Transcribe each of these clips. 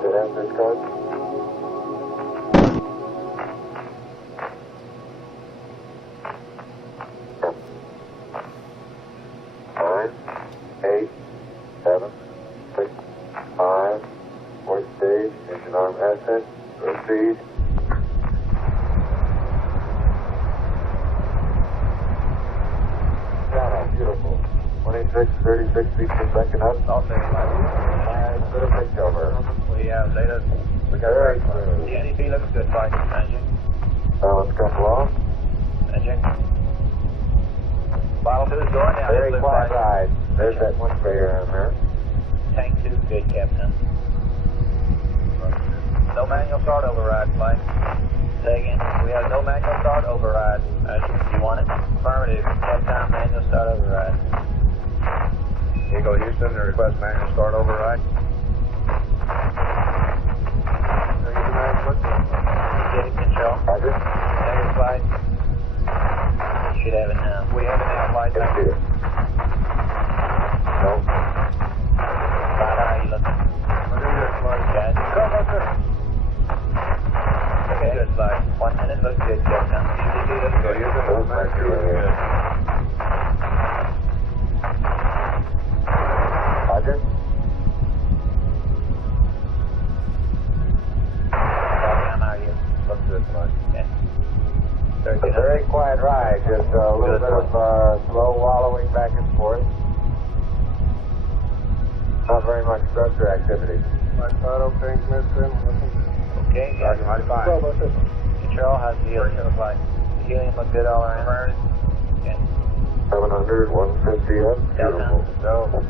Granted answers code. 9, 8, 7, 6, 5. Fourth stage, engine arm ascent. Proceed. Beautiful. 26, 36 feet per second up. I'll take Nice bit of pitch over. We have data. We got very smooth. The NEP looks good, flight. Engine. Let's come along. Engine. Bottle 2 is going down. Very quiet ride. There's that one failure in there. Tank 2 is good, Captain. No manual start override, flight. Say again. We have no manual start override. You want it? Affirmative. That time manual start override. Eagle Houston, to request manual start override. Get it, control. Roger. Negative, flight. You should have it now. We have it now, flight. Can see it. No. Flight, how you looking? Looking good, flight. Got it. Go, Buster. Looking good, flight. 1 minute looks good, Captain. Eagle Houston, Those manual might be looking here. good. Roger. How are you? Looks good, flight. Okay. Very It's a good. very quiet ride, just a little bit of slow wallowing back and forth. Not very much structure activity. Flight auto, ping, missing. Okay, got Roger, it. mighty fine. Go, Buster. Control, how's the helium? The helium look good all around? Okay. 700, 150 up. Beautiful. Go.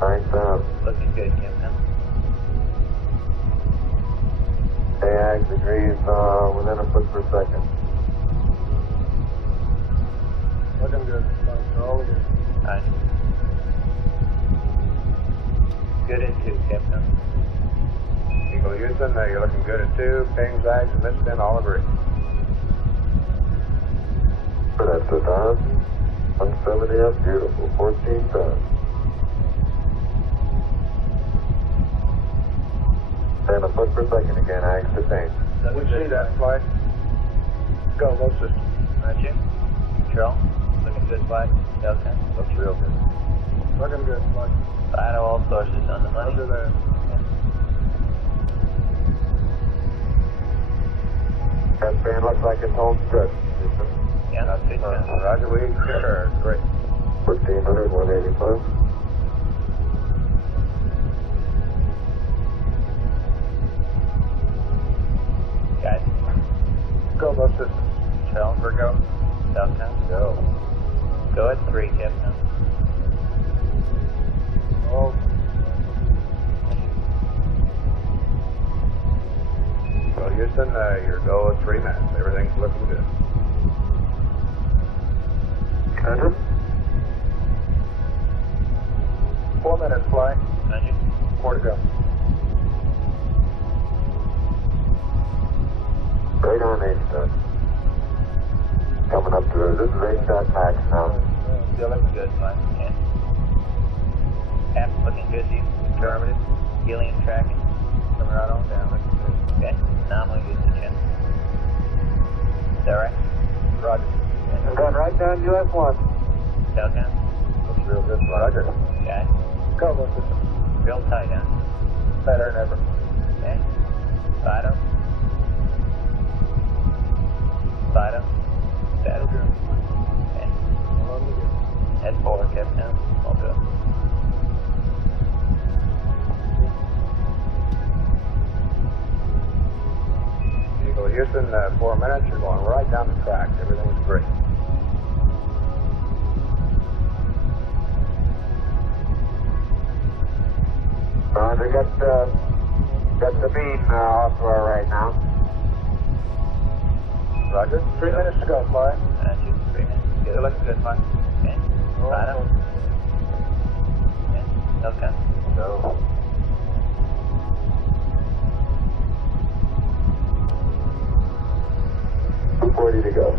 Nice sound. Looking good, Captain. AX agrees within a foot per second. Looking good, flight. All good. Nice. Good in 2, Captain. Eagle Houston, you're looking good at 2. Ping, zags, and missing, all agree. That's a 170 up. Beautiful. 14 tons. And a foot per second again, AX to tank. We see that, flight. Go, low system. Roger. Control, looking good, flight. Delta, Looks real good. Looking good, flight. Vital all sources on the money. Roger that. That fan looks like it's home stretch. Yeah, that's good. Roger, we concur. Great. 1400, 185. Guys, Go, low system. control, Go. Delta. Go. Go at 3, Captain. Oh. Well, Houston, your go at 3 minutes. Everything's looking good. Roger. 4 minutes, fly. Roger. 4 to go. Right on H-Dot. Coming up to this is H-Dot max now. Still looking good, flight. Yeah. Cap's looking good, you. Affirmative. Helium tracking. Coming right on down, looking good. Okay. Now I'm going to use the chin. Is that right? Roger. Going right down US 1. Delta. Looks real good, fly. Roger. Okay. Go, low system. Real tight, huh? Better than ever. Okay. Vital. Vital. Status. Okay. Head forward, Captain. All good. Eagle Houston, 4 minutes. You're going right down the track. Everything's great. Roger, got the beam off to our right now. Roger. 3 minutes to go, fly. Roger. 3 minutes. Good. Looking good, fine. Okay. Vital. Okay. Go. .240 to go.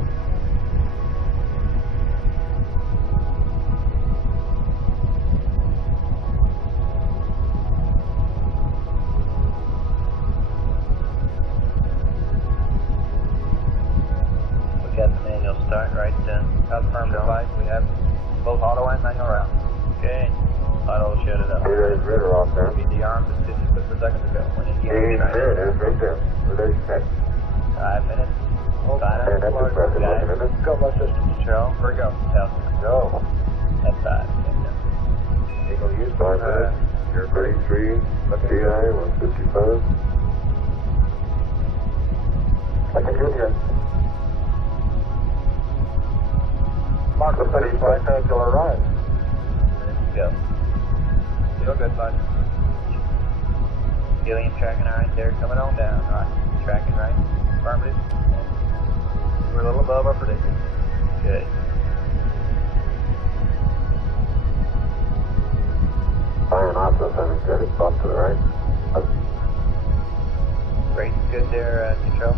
Got the manual start right then. Affirmative flight. We have both auto and manual round. Okay. Auto will shut it up. There's radar off there. Be de-armed at 50 foot per second to go. When it There gets it is, right there. Where there's set. 5 minutes. Final. And that's the pressure Got looking it. at it. Go bus systems. Control. Here we go. Go. That's 5. Eagle Houston. 5 minutes. You're 33. TI 155. I can do it. Mark the city flight will arrive. Let's go. Feel good, bud. Helium tracking right there, coming on down. Right. Tracking right. Affirmative. We're a little above our predicted. Good. Iron Opera, I think that is off to the right. Great. Good there, control.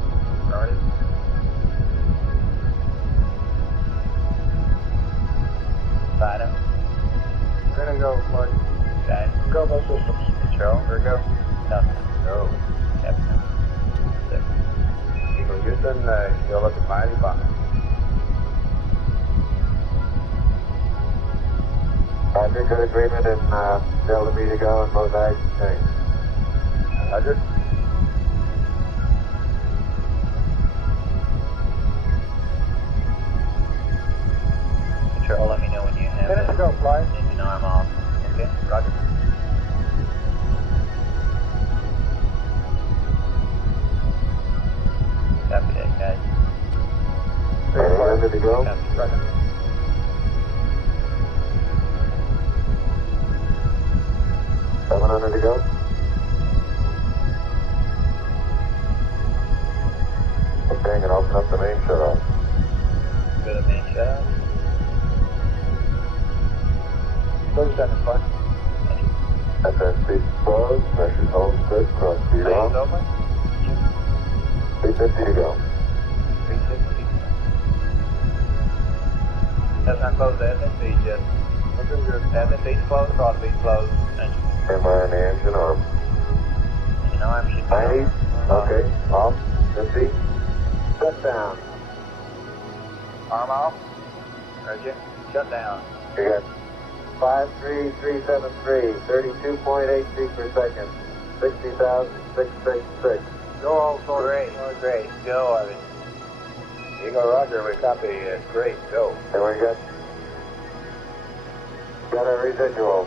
Affirmative. Final. We're gonna go, flight. Got it. Go bus systems. Control. Here we go. Nothing. Go. Captain. 6. Eagle Houston, you're looking mighty fine. Roger, good agreement in Delta B to go and both actions change. Roger. Control, let me know when you have Minutes to go, flight. engine arm off. Okay. Roger. Copy that, guys. 800 to go. Copy. Roger. $700 to go. Okay, and open up the main shut off. Good at main shot. 30 seconds, flight. Ascent speed closed, pressure's holding good, cross speed Lanes off. open. 350 to go. 360. That's not closed. The Ascent speed yet. Looking good. Ascent speed's closed. Cross speed's closed. Engine. Stand by on the engine arm. Engine arm should be 90. on. Okay, off. 50. Shut down. Arm off. Roger. Shut down. You got 53373, 32.8 feet per second, 60,666. Go all sorts. Great. Great. Go, Arvin. Eagle Roger, we copy. Great. Go. And we got a residual.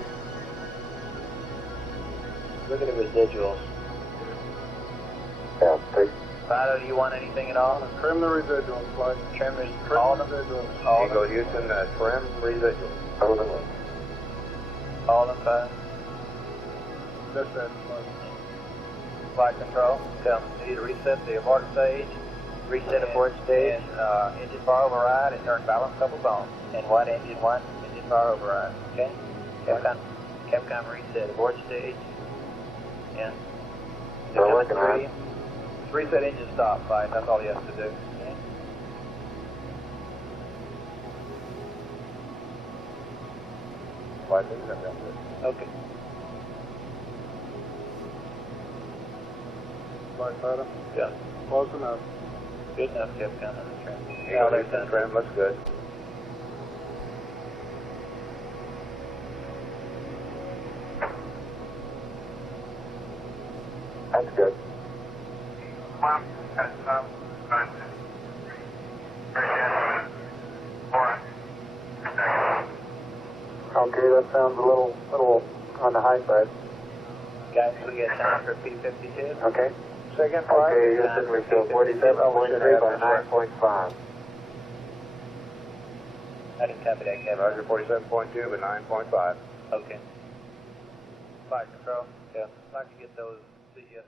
Look at the residuals. Yeah, take. Fido, do you want anything at all? Trim the residuals, flight. Trim is Trim all the them. residuals. All Eagle them. Houston, trim residuals. Hold on. All them. Fido. That's that, flight. Flight control. Tell them you need to reset the abort stage. Reset abort stage. And engine power override and turn balance couple on. And what engine one? Engine power override. Okay? Capcom reset abort stage. And We're working on it. reset engine stop, flight. That's all he has to do. Okay? Flight, that's it. Okay. Flight, Fido. Yeah. Close enough. Good enough, Capcom on the trim. Eagle Houston, trim looks good. That's good. Okay, that sounds a little on the high side. Guys, we get time for P52. Okay. Second flight. Okay, Houston, we feel 47.3 by 9.5. I can copy that, Kevin. Roger, 47.2 by 9.5. Okay. Flight control. Yeah. I'd like to get those CGS.